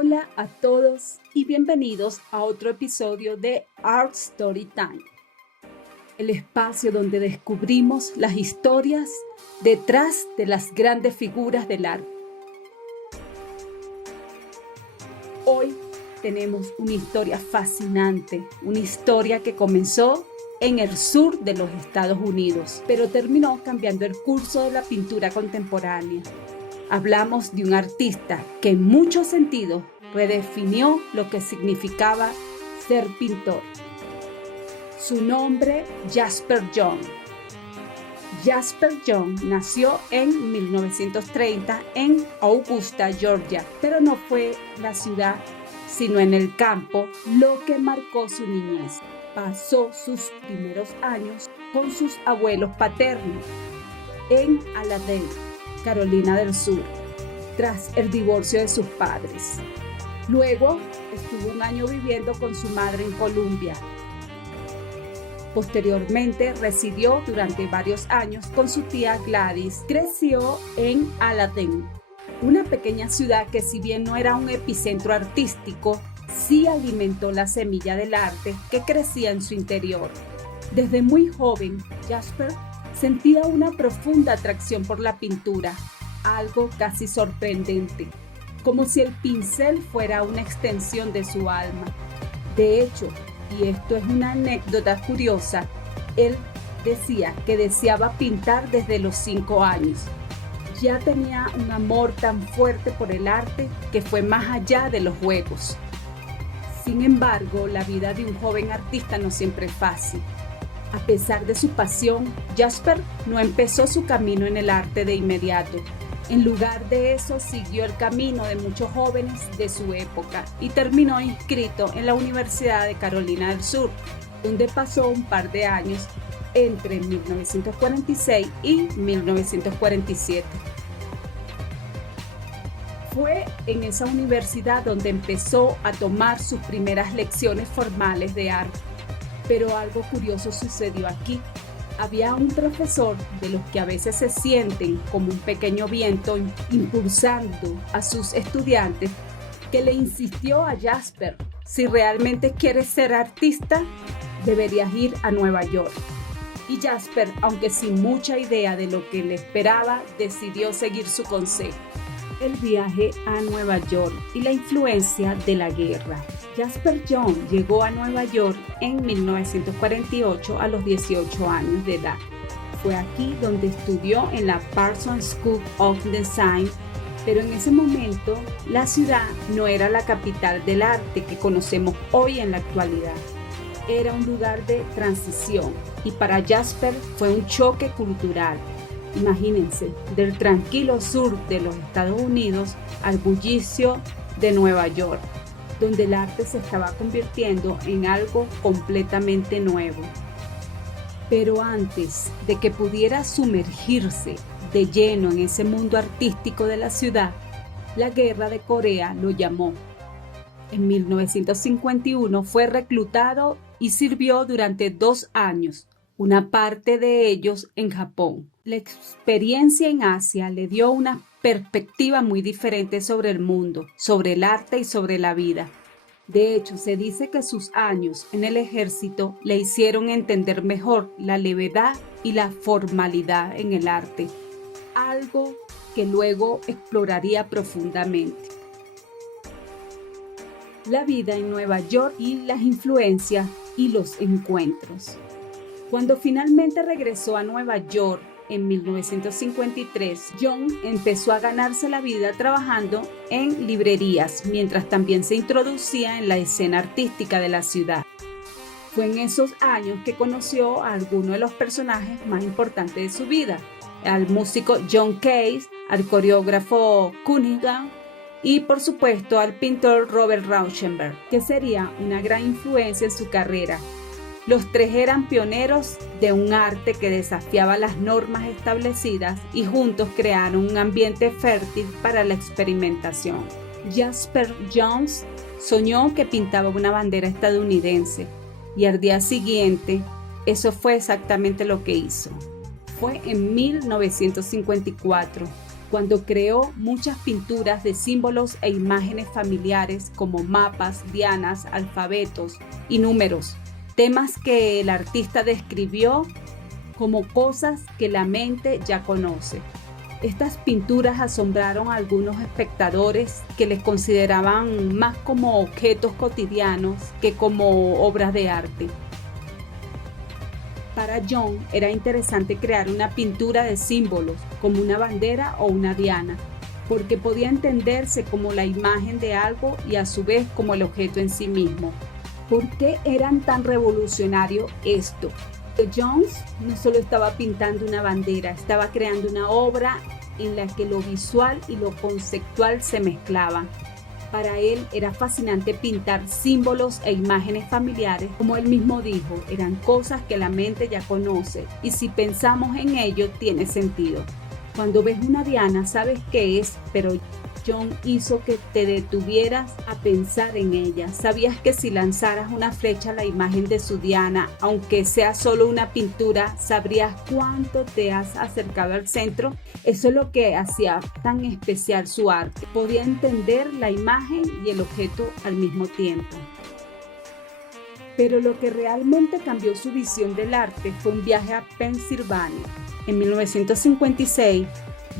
Hola a todos y bienvenidos a otro episodio de Art Story Time, el espacio donde descubrimos las historias detrás de las grandes figuras del arte. Hoy tenemos una historia fascinante, una historia que comenzó en el sur de los Estados Unidos, pero terminó cambiando el curso de la pintura contemporánea. Hablamos de un artista que en muchos sentidos redefinió lo que significaba ser pintor. Su nombre, Jasper John. Jasper John nació en 1930 en Augusta, Georgia, pero no fue la ciudad, sino en el campo, lo que marcó su niñez. Pasó sus primeros años con sus abuelos paternos en Alladale, Carolina del Sur, tras el divorcio de sus padres. Luego estuvo un año viviendo con su madre en Columbia. Posteriormente residió durante varios años con su tía Gladys. Creció en Alladale, una pequeña ciudad que, si bien no era un epicentro artístico, sí alimentó la semilla del arte que crecía en su interior. Desde muy joven, Jasper sentía una profunda atracción por la pintura, algo casi sorprendente, como si el pincel fuera una extensión de su alma. De hecho, y esto es una anécdota curiosa, él decía que deseaba pintar desde los 5 años. Ya tenía un amor tan fuerte por el arte que fue más allá de los juegos. Sin embargo, la vida de un joven artista no siempre es fácil. A pesar de su pasión, Jasper no empezó su camino en el arte de inmediato. En lugar de eso, siguió el camino de muchos jóvenes de su época y terminó inscrito en la Universidad de Carolina del Sur, donde pasó un par de años entre 1946 y 1947. Fue en esa universidad donde empezó a tomar sus primeras lecciones formales de arte. Pero algo curioso sucedió aquí. Había un profesor de los que a veces se sienten como un pequeño viento impulsando a sus estudiantes, que le insistió a Jasper: si realmente quieres ser artista, deberías ir a Nueva York. Y Jasper, aunque sin mucha idea de lo que le esperaba, decidió seguir su consejo. El viaje a Nueva York y la influencia de la guerra. Jasper John llegó a Nueva York en 1948 a los 18 años de edad. Fue aquí donde estudió en la Parsons School of Design, pero en ese momento la ciudad no era la capital del arte que conocemos hoy en la actualidad. Era un lugar de transición y para Jasper fue un choque cultural. Imagínense, del tranquilo sur de los Estados Unidos al bullicio de Nueva York, donde el arte se estaba convirtiendo en algo completamente nuevo. Pero antes de que pudiera sumergirse de lleno en ese mundo artístico de la ciudad, la Guerra de Corea lo llamó. En 1951 fue reclutado y sirvió durante 2 años, una parte de ellos en Japón. La experiencia en Asia le dio una perspectiva muy diferente sobre el mundo, sobre el arte y sobre la vida. De hecho, se dice que sus años en el ejército le hicieron entender mejor la levedad y la formalidad en el arte, algo que luego exploraría profundamente. La vida en Nueva York y las influencias y los encuentros. Cuando finalmente regresó a Nueva York en 1953, John empezó a ganarse la vida trabajando en librerías, mientras también se introducía en la escena artística de la ciudad. Fue en esos años que conoció a algunos de los personajes más importantes de su vida, al músico John Cage, al coreógrafo Cunningham y, por supuesto, al pintor Robert Rauschenberg, que sería una gran influencia en su carrera. Los tres eran pioneros de un arte que desafiaba las normas establecidas y juntos crearon un ambiente fértil para la experimentación. Jasper John soñó que pintaba una bandera estadounidense y al día siguiente eso fue exactamente lo que hizo. Fue en 1954 cuando creó muchas pinturas de símbolos e imágenes familiares como mapas, dianas, alfabetos y números, temas que el artista describió como cosas que la mente ya conoce. Estas pinturas asombraron a algunos espectadores que les consideraban más como objetos cotidianos que como obras de arte. Para John era interesante crear una pintura de símbolos, como una bandera o una diana, porque podía entenderse como la imagen de algo y a su vez como el objeto en sí mismo. ¿Por qué eran tan revolucionario esto? Jones no solo estaba pintando una bandera, estaba creando una obra en la que lo visual y lo conceptual se mezclaban. Para él era fascinante pintar símbolos e imágenes familiares, como él mismo dijo, eran cosas que la mente ya conoce y si pensamos en ello tiene sentido. Cuando ves una diana sabes qué es, pero John hizo que te detuvieras a pensar en ella. ¿Sabías que si lanzaras una flecha a la imagen de su diana, aunque sea solo una pintura, sabrías cuánto te has acercado al centro? Eso es lo que hacía tan especial su arte. Podía entender la imagen y el objeto al mismo tiempo. Pero lo que realmente cambió su visión del arte fue un viaje a Pensilvania. En 1956,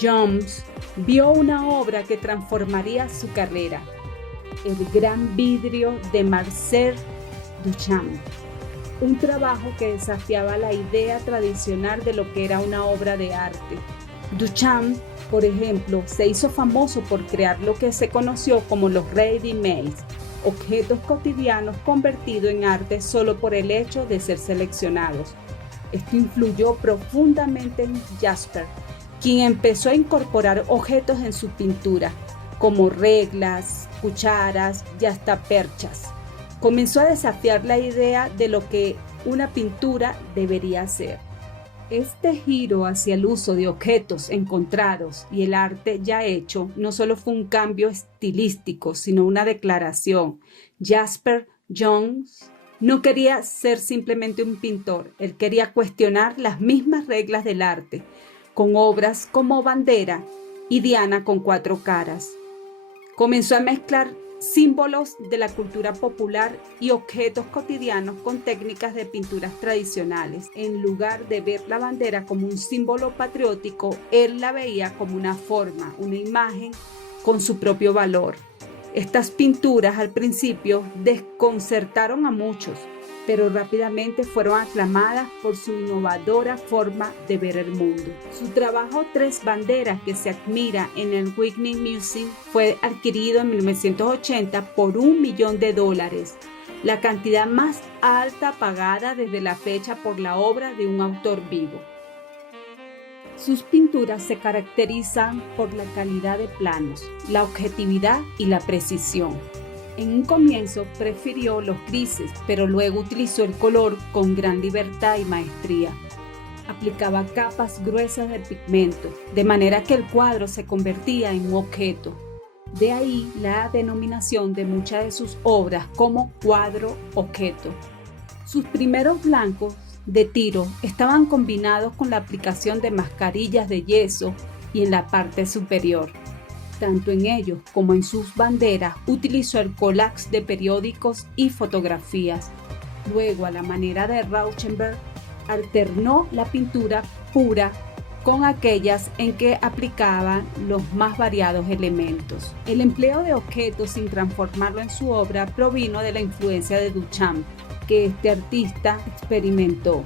Jones vio una obra que transformaría su carrera, El Gran Vidrio de Marcel Duchamp, un trabajo que desafiaba la idea tradicional de lo que era una obra de arte. Duchamp, por ejemplo, se hizo famoso por crear lo que se conoció como los ready-made, objetos cotidianos convertidos en arte solo por el hecho de ser seleccionados. Esto influyó profundamente en Jasper, quien empezó a incorporar objetos en su pintura, como reglas, cucharas y hasta perchas. Comenzó a desafiar la idea de lo que una pintura debería ser. Este giro hacia el uso de objetos encontrados y el arte ya hecho no solo fue un cambio estilístico, sino una declaración. Jasper Johns no quería ser simplemente un pintor, él quería cuestionar las mismas reglas del arte, con obras como Bandera y Diana con 4 caras. Comenzó a mezclar símbolos de la cultura popular y objetos cotidianos con técnicas de pinturas tradicionales. En lugar de ver la bandera como un símbolo patriótico, él la veía como una forma, una imagen con su propio valor. Estas pinturas al principio desconcertaron a muchos, pero rápidamente fueron aclamadas por su innovadora forma de ver el mundo. Su trabajo Tres Banderas, que se admira en el Whitney Museum, fue adquirido en 1980 por $1 millón, la cantidad más alta pagada desde la fecha por la obra de un autor vivo. Sus pinturas se caracterizan por la calidad de planos, la objetividad y la precisión. En un comienzo prefirió los grises, pero luego utilizó el color con gran libertad y maestría. Aplicaba capas gruesas de pigmento, de manera que el cuadro se convertía en un objeto. De ahí la denominación de muchas de sus obras como cuadro-objeto. Sus primeros blancos de tiro estaban combinados con la aplicación de mascarillas de yeso y en la parte superior. Tanto en ellos como en sus banderas utilizó el collage de periódicos y fotografías. Luego, a la manera de Rauschenberg, alternó la pintura pura con aquellas en que aplicaba los más variados elementos. El empleo de objetos sin transformarlo en su obra provino de la influencia de Duchamp, que este artista experimentó.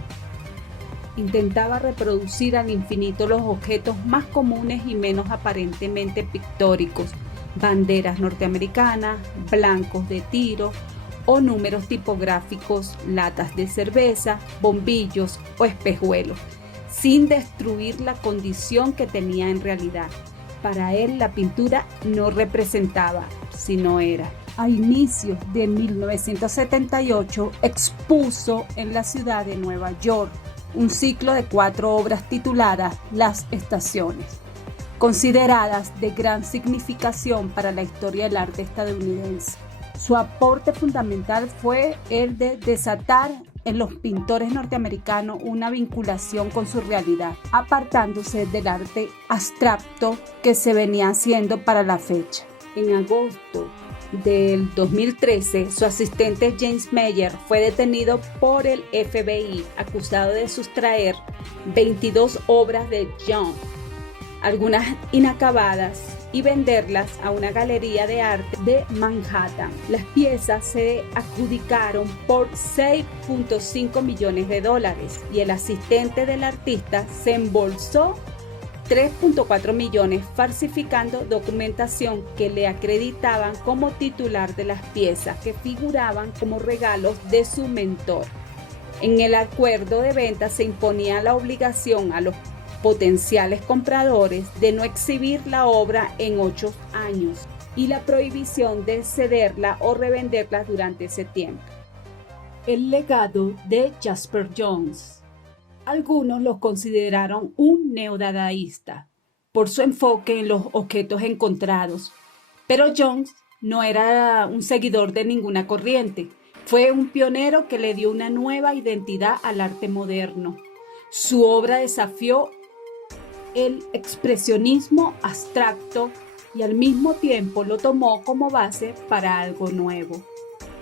Intentaba reproducir al infinito los objetos más comunes y menos aparentemente pictóricos, banderas norteamericanas, blancos de tiro o números tipográficos, latas de cerveza, bombillos o espejuelos, sin destruir la condición que tenía en realidad. Para él la pintura no representaba, sino era. A inicios de 1978 expuso en la ciudad de Nueva York un ciclo de 4 obras tituladas Las Estaciones, consideradas de gran significación para la historia del arte estadounidense. Su aporte fundamental fue el de desatar en los pintores norteamericanos una vinculación con su realidad, apartándose del arte abstracto que se venía haciendo para la fecha. En agosto del 2013, su asistente James Meyer fue detenido por el FBI, acusado de sustraer 22 obras de Young, algunas inacabadas, y venderlas a una galería de arte de Manhattan. Las piezas se adjudicaron por $6.5 millones y el asistente del artista se embolsó 3.4 millones falsificando documentación que le acreditaban como titular de las piezas que figuraban como regalos de su mentor. En el acuerdo de venta se imponía la obligación a los potenciales compradores de no exhibir la obra en 8 años y la prohibición de cederla o revenderla durante ese tiempo. El legado de Jasper Johns. Algunos lo consideraron un neodadaísta por su enfoque en los objetos encontrados, pero Johns no era un seguidor de ninguna corriente. Fue un pionero que le dio una nueva identidad al arte moderno. Su obra desafió el expresionismo abstracto y al mismo tiempo lo tomó como base para algo nuevo.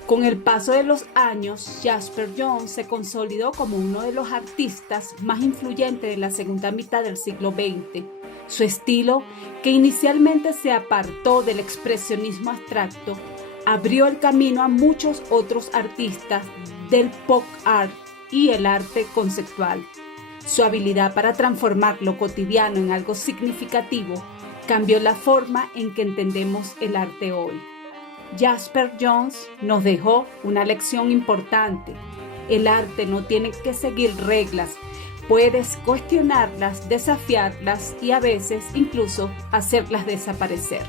Con el paso de los años, Jasper Johns se consolidó como uno de los artistas más influyentes de la segunda mitad del siglo XX. Su estilo, que inicialmente se apartó del expresionismo abstracto, abrió el camino a muchos otros artistas del pop art y el arte conceptual. Su habilidad para transformar lo cotidiano en algo significativo cambió la forma en que entendemos el arte hoy. Jasper Johns nos dejó una lección importante. El arte no tiene que seguir reglas. Puedes cuestionarlas, desafiarlas y a veces incluso hacerlas desaparecer.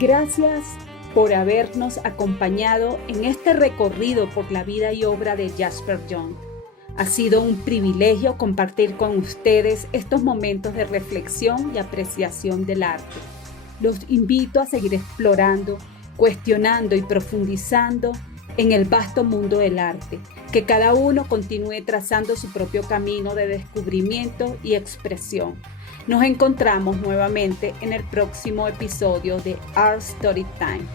Gracias por habernos acompañado en este recorrido por la vida y obra de Jasper Johns. Ha sido un privilegio compartir con ustedes estos momentos de reflexión y apreciación del arte. Los invito a seguir explorando, cuestionando y profundizando en el vasto mundo del arte. Que cada uno continúe trazando su propio camino de descubrimiento y expresión. Nos encontramos nuevamente en el próximo episodio de Art Story Time.